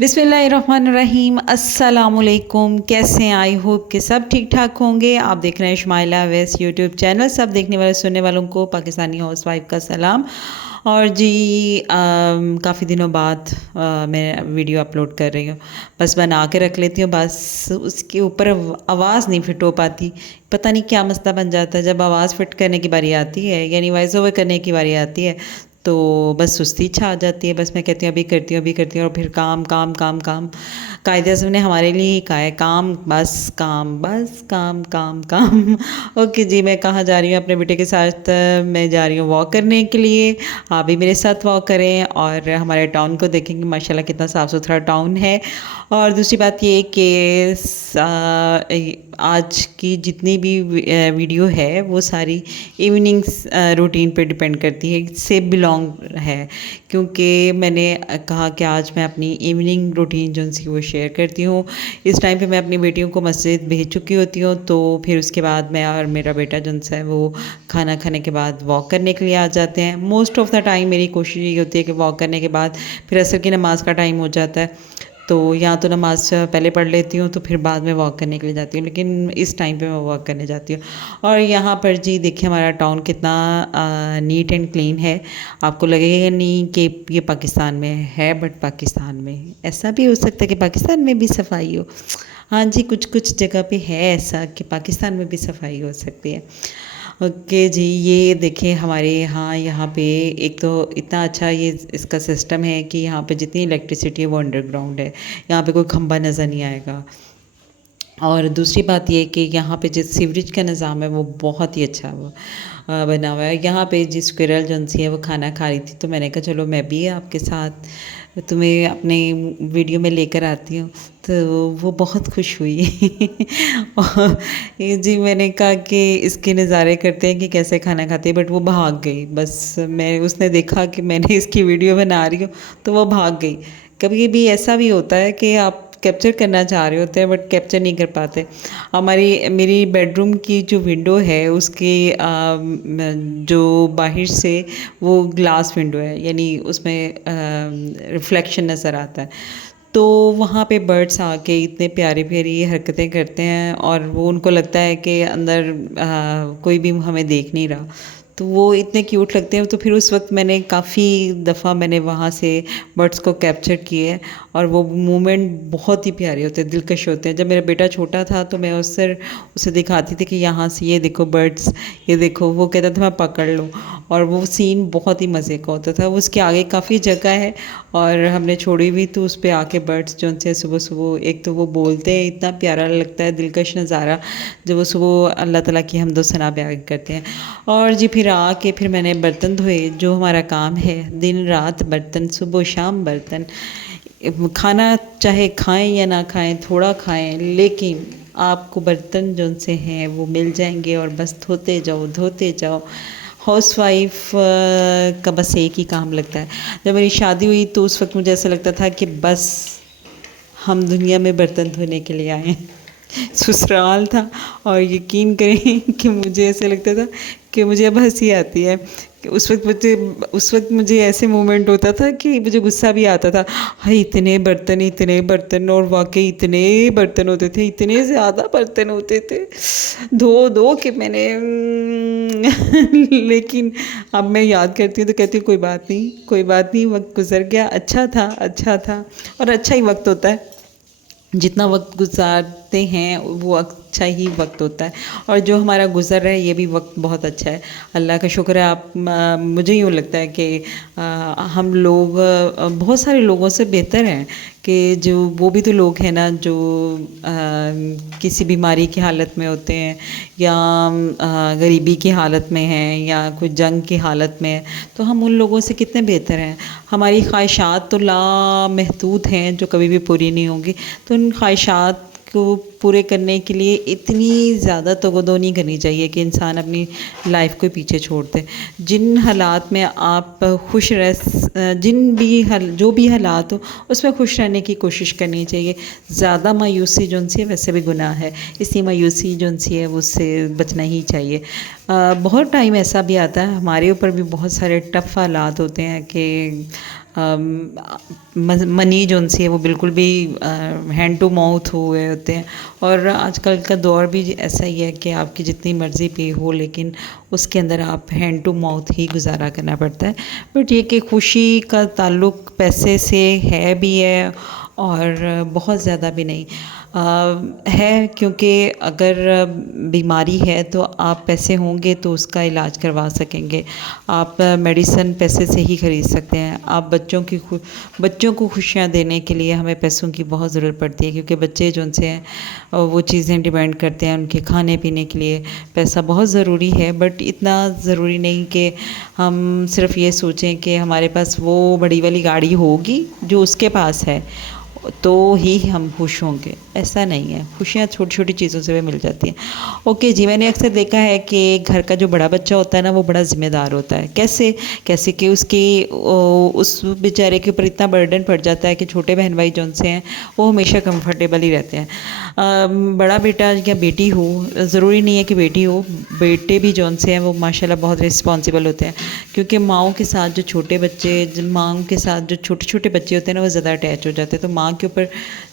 बिस्मिल्लाहिर्रहमानिर्रहीम अस्सलामुअलैकुम। कैसे हैं? आई होप कि सब ठीक ठाक होंगे। आप देख रहे हैं शुमाइला अवैस यूट्यूब चैनल। सब देखने वाले सुनने वालों को पाकिस्तानी हाउसवाइफ का सलाम। और जी काफ़ी दिनों बाद मैं वीडियो अपलोड कर रही हूँ। बस बना के रख लेती हूँ, बस उसके ऊपर आवाज़ नहीं फिट हो पाती। पता नहीं क्या मसला बन जाता है जब आवाज़ फिट करने की बारी आती है, यानी वॉइस ओवर करने की बारी आती है तो बस सुस्ती छा जाती है। बस मैं कहती हूँ अभी करती हूँ अभी करती हूँ, और फिर काम काम काम काम। कायदे आज़म ने हमारे लिए ही कहा है काम बस काम बस काम काम काम। ओके जी, मैं कहाँ जा रही हूँ? अपने बेटे के साथ मैं जा रही हूँ वॉक करने के लिए। आप भी मेरे साथ वॉक करें और हमारे टाउन को देखेंगे, माशाल्लाह कितना साफ़ सुथरा टाउन है। और दूसरी बात ये कि आज की जितनी भी वीडियो है वो सारी इवनिंग्स रूटीन पे डिपेंड करती है, से बिलोंग है। क्योंकि मैंने कहा कि आज मैं अपनी इवनिंग रूटीन जो सी वो शेयर करती हूँ। इस टाइम पे मैं अपनी बेटियों को मस्जिद भेज चुकी होती हूँ, तो फिर उसके बाद मैं और मेरा बेटा जो सा है वो खाना खाने के बाद वॉक करने के लिए आ जाते हैं। मोस्ट ऑफ़ द टाइम मेरी कोशिश ये होती है कि वॉक करने के बाद फिर असर की नमाज़ का टाइम हो जाता है, तो या तो नमाज़ पहले पढ़ लेती हूँ तो फिर बाद में वॉक करने के लिए जाती हूँ, लेकिन इस टाइम पे मैं वॉक करने जाती हूँ। और यहाँ पर जी देखिए हमारा टाउन कितना नीट एंड क्लीन है। आपको लगेगा नहीं कि ये पाकिस्तान में है, बट पाकिस्तान में ऐसा भी हो सकता है कि पाकिस्तान में भी सफाई हो। हाँ जी, कुछ कुछ जगह पे है ऐसा कि पाकिस्तान में भी सफाई हो सकती है। ओके जी, ये देखिए हमारे यहाँ पे एक तो इतना अच्छा ये इसका सिस्टम है कि यहाँ पे जितनी इलेक्ट्रिसिटी है वो अंडरग्राउंड है। यहाँ पे कोई खंभा नज़र नहीं आएगा। और दूसरी बात ये कि यहाँ पे जिस सीवरेज का निज़ाम है वो बहुत ही अच्छा वो बना हुआ है। यहाँ पे जिस स्क्विरल जंसी है वो खाना खा रही थी, तो मैंने कहा चलो मैं भी आपके साथ तुम्हें अपने वीडियो में लेकर आती हूँ। तो वो बहुत खुश हुई। और ये जी मैंने कहा कि इसके नज़ारे करते हैं कि कैसे खाना खाते हैं, बट वो भाग गई। बस मैं उसने देखा कि मैंने इसकी वीडियो बना रही हूँ तो वो भाग गई। कभी भी ऐसा भी होता है कि आप कैप्चर करना चाह रहे होते हैं बट कैप्चर नहीं कर पाते। मेरी बेडरूम की जो विंडो है उसकी जो बाहर से वो ग्लास विंडो है, यानी उसमें रिफ्लेक्शन नज़र आता है। तो वहाँ पे बर्ड्स आके इतने प्यारी प्यारी हरकतें करते हैं और वो उनको लगता है कि अंदर कोई भी हमें देख नहीं रहा, तो वो इतने क्यूट लगते हैं। तो फिर उस वक्त मैंने काफ़ी दफ़ा मैंने वहाँ से बर्ड्स को कैप्चर किए, और वो मोमेंट बहुत ही प्यारे होते हैं, दिलकश होते हैं। जब मेरा बेटा छोटा था तो मैं उसे दिखाती थी कि यहाँ से ये देखो बर्ड्स, ये देखो, वो कहता था मैं पकड़ लूँ। और वो सीन बहुत ही मज़े का होता था। उसके आगे काफ़ी जगह है और हमने छोड़ी हुई, तो उस पे आके बर्ड्स जो उनसे सुबह सुबह एक तो वो बोलते हैं, इतना प्यारा लगता है, दिलकश नज़ारा, जब वो सुबह अल्लाह ताला की हम्दो सना बयान करते हैं। और जी फिर आके फिर मैंने बर्तन धोए, जो हमारा काम है दिन रात बर्तन, सुबह शाम बर्तन। खाना चाहे खाएं या ना खाएं, थोड़ा खाएं, लेकिन आपको बर्तन जो से हैं वो मिल जाएंगे, और बस धोते जाओ धोते जाओ। हाउसवाइफ का बस एक ही काम लगता है। जब मेरी शादी हुई तो उस वक्त मुझे ऐसा लगता था कि बस हम दुनिया में बर्तन धोने के लिए आए हैं। ससुराल था, और यकीन करें कि मुझे ऐसे लगता था कि मुझे अब हंसी आती है कि उस वक्त मुझे ऐसे मोमेंट होता था कि मुझे गुस्सा भी आता था। हाय इतने बर्तन, और वाकई इतने बर्तन होते थे, इतने ज़्यादा बर्तन होते थे, धो धो के मैंने लेकिन अब मैं याद करती हूँ तो कहती हूँ कोई बात नहीं, कोई बात नहीं, वक्त गुजर गया, अच्छा था अच्छा था। और अच्छा ही वक्त होता है, जितना वक्त गुजारते हैं वो अच्छा ही वक्त होता है। और जो हमारा गुज़र रहा है ये भी वक्त बहुत अच्छा है, अल्लाह का शुक्र है। मुझे यूँ लगता है कि हम लोग बहुत सारे लोगों से बेहतर हैं, कि जो वो भी तो लोग हैं ना जो किसी बीमारी की हालत में होते हैं, या गरीबी की हालत में हैं, या कोई जंग की हालत में है, तो हम उन लोगों से कितने बेहतर हैं। हमारी ख्वाहिशात तो लामहदूद हैं जो कभी भी पूरी नहीं होंगी, तो उन ख्वाहिशात को पूरे करने के लिए इतनी ज़्यादा तगदो नहीं करनी चाहिए कि इंसान अपनी लाइफ को पीछे छोड़ दे। जिन हालात में आप खुश रह जो भी हालात हो उसमें खुश रहने की कोशिश करनी चाहिए। ज़्यादा मायूसी जो सी है वैसे भी गुनाह है, इसी मायूसी जो सी है उससे बचना ही चाहिए। बहुत टाइम ऐसा भी आता है हमारे ऊपर भी बहुत सारे टफ़ हालात होते हैं कि मनी जो उनसे है वो बिल्कुल भी हैंड टू माउथ हुए होते हैं। और आजकल का दौर भी ऐसा ही है कि आपकी जितनी मर्ज़ी पे हो, लेकिन उसके अंदर आप हैंड टू माउथ ही गुजारा करना पड़ता है। बट ये कि खुशी का ताल्लुक़ पैसे से है भी है और बहुत ज़्यादा भी नहीं है, क्योंकि अगर बीमारी है तो आप पैसे होंगे तो उसका इलाज करवा सकेंगे। आप मेडिसिन पैसे से ही ख़रीद सकते हैं। आप बच्चों को खुशियाँ देने के लिए हमें पैसों की बहुत ज़रूरत पड़ती है, क्योंकि बच्चे जो उनसे हैं वो चीज़ें डिपेंड करते हैं। उनके खाने पीने के लिए पैसा बहुत ज़रूरी है, बट इतना ज़रूरी नहीं कि हम सिर्फ ये सोचें कि हमारे पास वो बड़ी वाली गाड़ी होगी जो उसके पास है तो ही हम खुश होंगे। ऐसा नहीं है, खुशियाँ छोटी छोटी चीज़ों से भी मिल जाती हैं। ओके जी, मैंने अक्सर देखा है कि घर का जो बड़ा बच्चा होता है ना, वो बड़ा ज़िम्मेदार होता है। कैसे कैसे कि उस बेचारे के ऊपर इतना बर्डन पड़ जाता है कि छोटे बहन भाई जो उनसे हैं वो हमेशा कंफर्टेबल ही रहते हैं। बड़ा बेटा या बेटी हो, ज़रूरी नहीं है कि बेटी हो, बेटे भी जो उनसे हैं वो माशाल्लाह बहुत रिस्पॉन्सिबल होते हैं, क्योंकि माँओं के साथ जो छोटे बच्चे, माँओं के साथ जो छोटे छोटे बच्चे होते हैं ना, वो ज़्यादा अटैच हो जाते हैं। तो माँ के ऊपर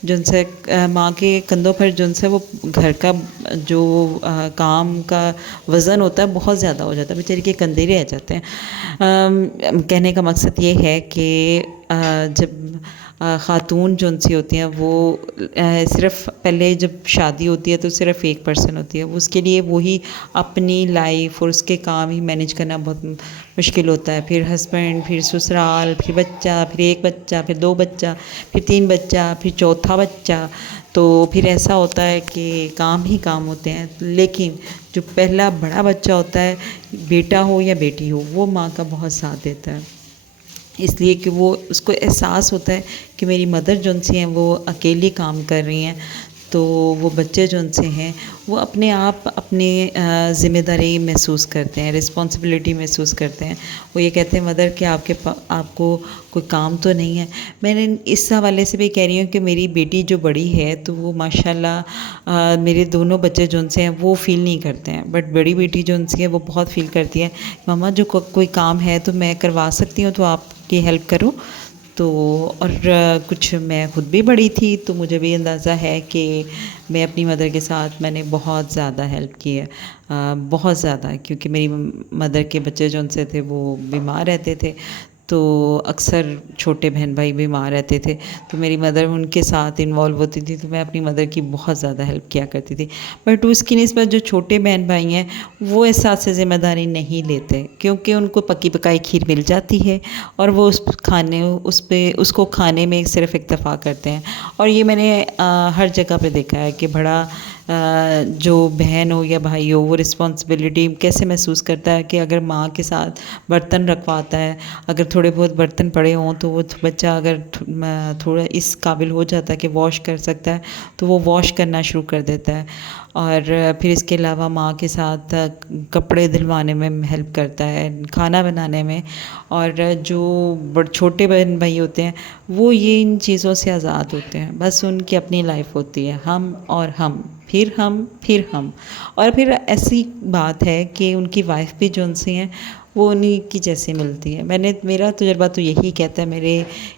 जो उनसे माँ के कंधों पर जो उनसे वो घर का जो काम का वज़न होता है बहुत ज़्यादा हो जाता है, बेचारी के कंधे रह जाते हैं। कहने का मकसद ये है कि जब ख़ातून जो उनसी होती हैं वो सिर्फ़ पहले जब शादी होती है तो सिर्फ़ एक पर्सन होती है, उसके लिए वही अपनी लाइफ और उसके काम ही मैनेज करना बहुत मुश्किल होता है। फिर हस्बैंड, फिर ससुराल, फिर बच्चा, फिर एक बच्चा, फिर दो बच्चा, फिर तीन बच्चा, फिर चौथा बच्चा। तो फिर ऐसा होता है कि काम ही काम होते हैं। लेकिन जो पहला बड़ा बच्चा होता है, बेटा हो या बेटी हो, वो माँ का बहुत साथ देता है, इसलिए कि वो उसको एहसास होता है कि मेरी मदर जो उनसे हैं वो अकेली काम कर रही हैं। तो वो बच्चे जो उनसे हैं वो अपने आप अपनी ज़िम्मेदारी महसूस करते हैं, रिस्पॉन्सिबिलिटी महसूस करते हैं। वो ये कहते हैं मदर कि आपको कोई काम तो नहीं है। मैंने इस हवाले से भी कह रही हूँ कि मेरी बेटी जो बड़ी है तो वो माशाल्लाह मेरे दोनों बच्चे जो उनसे हैं वो फ़ील नहीं करते हैं, बट बड़ी बेटी जो उनसी है वो बहुत फ़ील करती है, मम्मा जो कोई काम है तो मैं करवा सकती हूँ, तो आपकी हेल्प करूँ। तो और कुछ मैं खुद भी बड़ी थी तो मुझे भी अंदाज़ा है कि मैं अपनी मदर के साथ मैंने बहुत ज़्यादा हेल्प की है, बहुत ज़्यादा, क्योंकि मेरी मदर के बच्चे जो उनसे थे वो बीमार रहते थे। तो अक्सर छोटे बहन भाई बीमार रहते थे तो मेरी मदर उनके साथ इन्वॉल्व होती थी, तो मैं अपनी मदर की बहुत ज़्यादा हेल्प किया करती थी। बट उसकी निस्बत जो छोटे बहन भाई हैं वो इस साथ से ज़िम्मेदारी नहीं लेते, क्योंकि उनको पकी पकाई खीर मिल जाती है और वो उसको खाने में सिर्फ इक्तफ़ा करते हैं। और ये मैंने हर जगह पे देखा है कि बड़ा जो बहन हो या भाई हो वो रिस्पॉन्सिबिलिटी कैसे महसूस करता है कि अगर माँ के साथ बर्तन रखवाता है, अगर थोड़े बहुत बर्तन पड़े हों तो वो बच्चा अगर थोड़ा इस काबिल हो जाता है कि वॉश कर सकता है तो वो वॉश करना शुरू कर देता है। और फिर इसके अलावा माँ के साथ कपड़े धुलवाने में हेल्प करता है, खाना बनाने में। और जो छोटे बहन भाई होते हैं वो ये इन चीज़ों से आज़ाद होते हैं, बस उनकी अपनी लाइफ होती है, हम और हम, फिर हम, फिर हम। और फिर ऐसी बात है कि उनकी वाइफ भी जो उनसे हैं वो उन्हीं की जैसे मिलती है। मेरा तजुर्बा तो यही कहता है, मेरे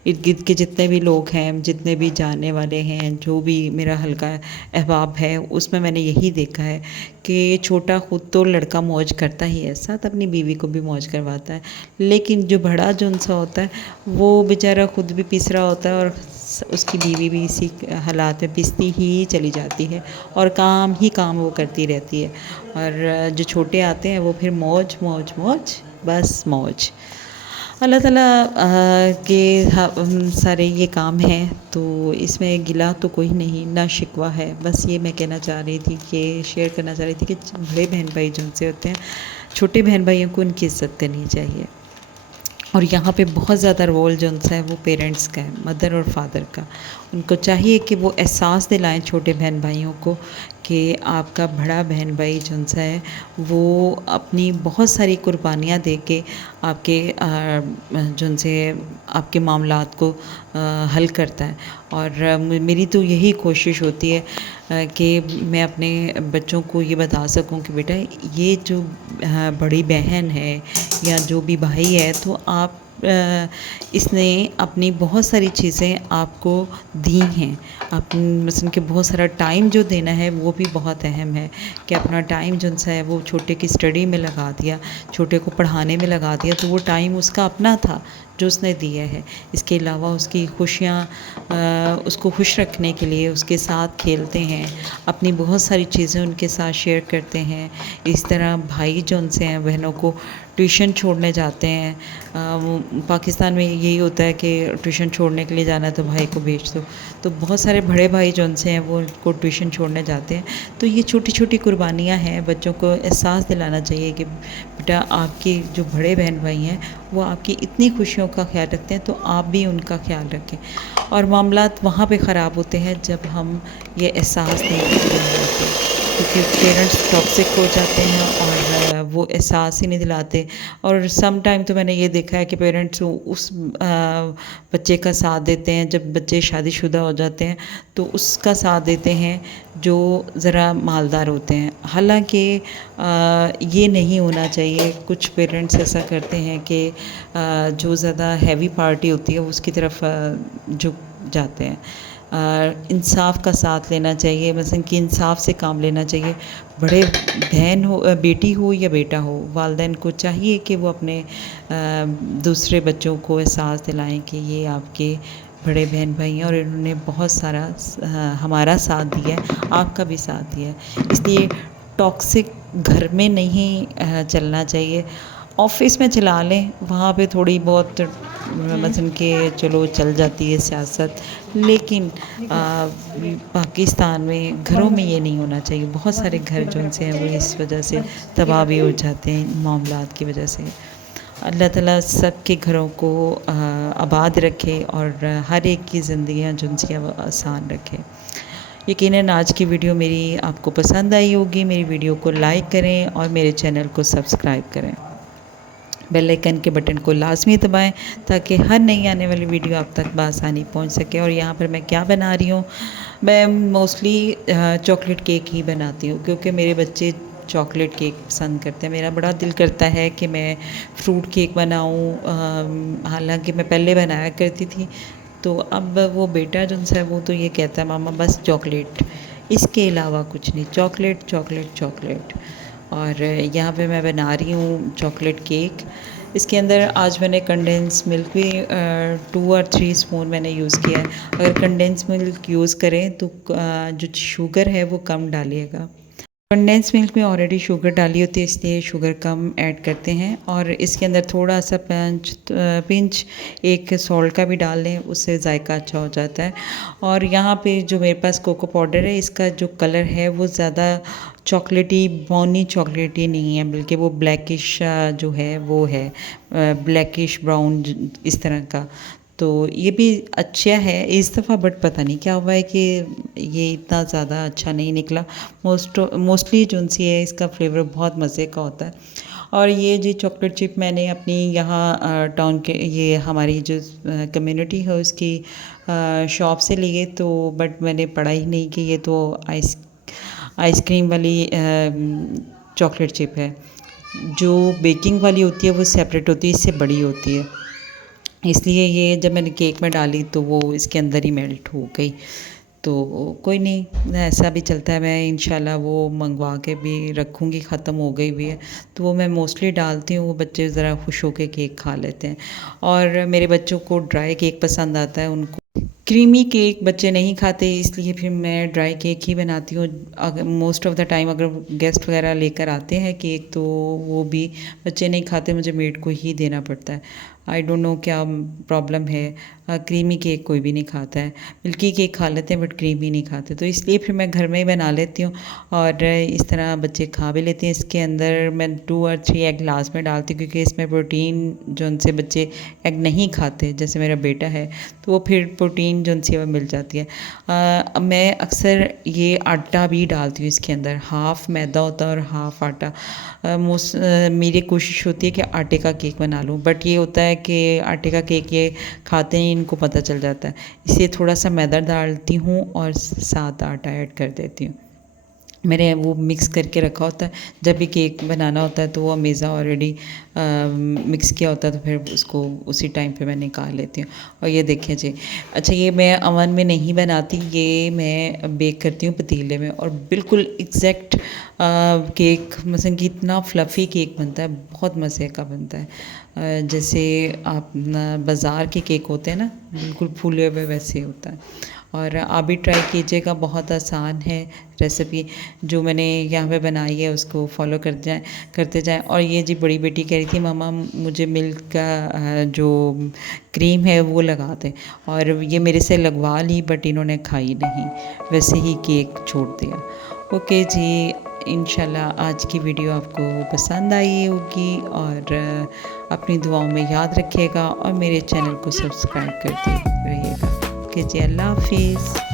इर्द गिर्द के जितने भी लोग हैं, जितने भी जानने वाले हैं, जो भी मेरा हल्का अहबाब है, उसमें मैंने यही देखा है कि छोटा खुद तो लड़का मौज करता ही है, साथ अपनी बीवी को भी मौज करवाता है, लेकिन जो बड़ा जो उनसा होता है वो बेचारा खुद भी पिस रहा होता है और उसकी बीवी भी इसी हालात में पिसती ही चली जाती है और काम ही काम वो करती रहती है। और जो छोटे आते हैं वो फिर मौज मौज मौज, बस मौज। अल्लाह ताला के सारे ये काम हैं, तो इसमें गिला तो कोई नहीं, ना शिकवा है। बस ये मैं कहना चाह रही थी कि शेयर करना चाह रही थी कि बड़े बहन भाई जिनसे होते हैं, छोटे बहन भाइयों को उनकी इज़्ज़त करनी चाहिए। और यहाँ पे बहुत ज़्यादा रोल जो उनसा है वो पेरेंट्स का है, मदर और फादर का। उनको चाहिए कि वो एहसास दिलाएं छोटे बहन भाइयों को कि आपका बड़ा बहन भाई जो उनसा है वो अपनी बहुत सारी कुर्बानियाँ दे के आपके जो उनसे आपके मामलात को हल करता है। और मेरी तो यही कोशिश होती है कि मैं अपने बच्चों को ये बता सकूं कि बेटा ये जो बड़ी बहन है या जो भी भाई है, तो आप इसने अपनी बहुत सारी चीज़ें आपको दी हैं। मसलन कि बहुत सारा टाइम जो देना है वो भी बहुत अहम है कि अपना टाइम जो सा है वो छोटे की स्टडी में लगा दिया, छोटे को पढ़ाने में लगा दिया, तो वो टाइम उसका अपना था जो उसने दिया है। इसके अलावा उसकी खुशियाँ, उसको खुश रखने के लिए उसके साथ खेलते हैं, अपनी बहुत सारी चीज़ें उनके साथ शेयर करते हैं। इस तरह भाई जो उनसे हैं बहनों को ट्यूशन छोड़ने जाते हैं। पाकिस्तान में यही होता है कि ट्यूशन छोड़ने के लिए जाना है तो भाई को भेज दो, तो बहुत सारे बड़े भाई जो उनसे हैं वो उनको ट्यूशन छोड़ने जाते हैं। तो ये छोटी छोटी कुर्बानियाँ हैं, बच्चों को एहसास दिलाना चाहिए कि बेटा आपके जो बड़े बहन भाई हैं वो आपकी इतनी खुशियों का ख्याल रखते हैं, तो आप भी उनका ख्याल रखें। और मामलात वहाँ पे ख़राब होते हैं जब हम ये एहसास नहीं करते, क्योंकि पेरेंट्स टॉक्सिक हो जाते हैं और वो एहसास ही नहीं दिलाते। और सम टाइम तो मैंने ये देखा है कि पेरेंट्स उस बच्चे का साथ देते हैं, जब बच्चे शादीशुदा हो जाते हैं तो उसका साथ देते हैं जो ज़रा मालदार होते हैं। हालांकि ये नहीं होना चाहिए। कुछ पेरेंट्स ऐसा करते हैं कि जो ज़्यादा हैवी पार्टी होती है उसकी तरफ झुक जाते हैं। इंसाफ का साथ लेना चाहिए, मसलन कि इंसाफ से काम लेना चाहिए। बड़े बहन हो, बेटी हो या बेटा हो, वालिदैन को चाहिए कि वो अपने दूसरे बच्चों को एहसास दिलाएं कि ये आपके बड़े बहन भाई हैं और इन्होंने बहुत सारा हमारा साथ दिया है, आपका भी साथ दिया है। इसलिए टॉक्सिक घर में नहीं चलना चाहिए। ऑफ़िस में चला लें, वहाँ पे थोड़ी बहुत मसलन कि चलो चल जाती है सियासत, लेकिन पाकिस्तान में घरों में ये नहीं होना चाहिए। बहुत सारे घर जो उनसे हैं वो इस वजह से तबाह भी हो जाते हैं मामलात की वजह से। अल्लाह ताला सबके घरों को आबाद रखे और हर एक की ज़िंदगियाँ जो उनसी आसान रखे। यकीनन आज की वीडियो मेरी आपको पसंद आई होगी। मेरी वीडियो को लाइक करें और मेरे चैनल को सब्सक्राइब करें। बेल आइकन के बटन को लाजमी दबाएं ताकि हर नई आने वाली वीडियो आप तक बआसानी पहुंच सके। और यहाँ पर मैं क्या बना रही हूँ, मैं मोस्टली चॉकलेट केक ही बनाती हूँ क्योंकि मेरे बच्चे चॉकलेट केक पसंद करते हैं। मेरा बड़ा दिल करता है कि मैं फ्रूट केक बनाऊँ, हालांकि मैं पहले बनाया करती थी, तो अब वो बेटा जो है वो तो ये कहता है मामा बस चॉकलेट, इसके अलावा कुछ नहीं, चॉकलेट चॉकलेट चॉकलेट। और यहाँ पे मैं बना रही हूँ चॉकलेट केक। इसके अंदर आज मैंने कंडेंस मिल्क भी 2 और 3 स्पून मैंने यूज़ किया है। अगर कंडेंस मिल्क यूज़ करें तो जो शुगर है वो कम डालिएगा। कंडेंस मिल्क में ऑलरेडी शुगर डाली होती है, इसलिए शुगर कम ऐड करते हैं। और इसके अंदर थोड़ा सा पिंच एक सॉल्ट का भी डाल लें, उससे जायका अच्छा हो जाता है। और यहाँ पे जो मेरे पास कोको पाउडर है, इसका जो कलर है वो ज़्यादा चॉकलेटी ब्राउनी चॉकलेटी नहीं है, बल्कि वो ब्लैकिश जो है वो है, ब्लैकिश ब्राउन इस तरह का। तो ये भी अच्छा है इस दफ़ा, बट पता नहीं क्या हुआ है कि ये इतना ज़्यादा अच्छा नहीं निकला। मोस्टली जो सी है इसका फ्लेवर बहुत मज़े का होता है। और ये जो चॉकलेट चिप मैंने अपनी यहाँ टाउन के, ये हमारी जो कम्युनिटी है उसकी शॉप से लिए, तो बट मैंने पढ़ा ही नहीं कि ये तो आइसक्रीम वाली चॉकलेट चिप है। जो बेकिंग वाली होती है वो सेपरेट होती है, इससे बड़ी होती है, इसलिए ये जब मैंने केक में डाली तो वो इसके अंदर ही मेल्ट हो गई। तो कोई नहीं, ऐसा भी चलता है। मैं इंशाल्लाह वो मंगवा के भी रखूँगी, ख़त्म हो गई भी है तो वो मैं मोस्टली डालती हूँ, वो बच्चे ज़रा खुश होकर केक खा लेते हैं। और मेरे बच्चों को ड्राई केक पसंद आता है, उनको क्रीमी केक बच्चे नहीं खाते, इसलिए फिर मैं ड्राई केक ही बनाती हूँ। अगर मोस्ट ऑफ़ द टाइम अगर गेस्ट वगैरह लेकर आते हैं केक तो वो भी बच्चे नहीं खाते, मुझे मेड को ही देना पड़ता है। आई डोंट नो क्या प्रॉब्लम है, क्रीमी केक कोई भी नहीं खाता है। मिल्की केक खा लेते हैं बट क्रीमी नहीं खाते, तो इसलिए फिर मैं घर में ही बना लेती हूँ और इस तरह बच्चे खा भी लेते हैं। इसके अंदर मैं 2 और 3 एग ग्लास में डालती हूँ क्योंकि इसमें प्रोटीन जो उनसे बच्चे एग नहीं खाते, जैसे मेरा बेटा है, तो वो फिर प्रोटीन जो उनसे मिल जाती है। मैं अक्सर ये आटा भी डालती हूँ इसके अंदर, हाफ़ मैदा होता है और हाफ़ आटा। मेरी कोशिश होती है कि आटे का केक बना लूँ, बट ये होता है कि आटे का केक ये खाते ही इनको पता चल जाता है, इसलिए थोड़ा सा मैदा डालती हूँ और साथ आटा ऐड कर देती हूँ। मैंने वो मिक्स करके रखा होता है। जब भी केक बनाना होता है तो वो मैदा ऑलरेडी मिक्स किया होता है, तो फिर उसको उसी टाइम पे मैं निकाल लेती हूँ। और ये देखिए जी, अच्छा ये मैं अवन में नहीं बनाती, ये मैं बेक करती हूँ पतीले में, और बिल्कुल एग्जैक्ट केक मसलन कि इतना फ्लफ़ी केक बनता है, बहुत मज़े का बनता है। जैसे आप बाज़ार के केक होते हैं ना, बिल्कुल फूले हुए वैसे होता है। और आप भी ट्राई कीजिएगा, बहुत आसान है रेसिपी। जो मैंने यहाँ पे बनाई है उसको फॉलो करते जाएं। और ये जी बड़ी बेटी कह रही थी मम्मा मुझे मिल्क का जो क्रीम है वो लगा दें, और ये मेरे से लगवा ली बट इन्होंने खाई नहीं, वैसे ही केक छोड़ दिया। ओके जी, इंशाल्लाह आज की वीडियो आपको पसंद आई होगी, और अपनी दुआओं में याद रखिएगा, और मेरे चैनल को सब्सक्राइब करते रहिएगा। ओके जी, अल्लाह हाफिज़।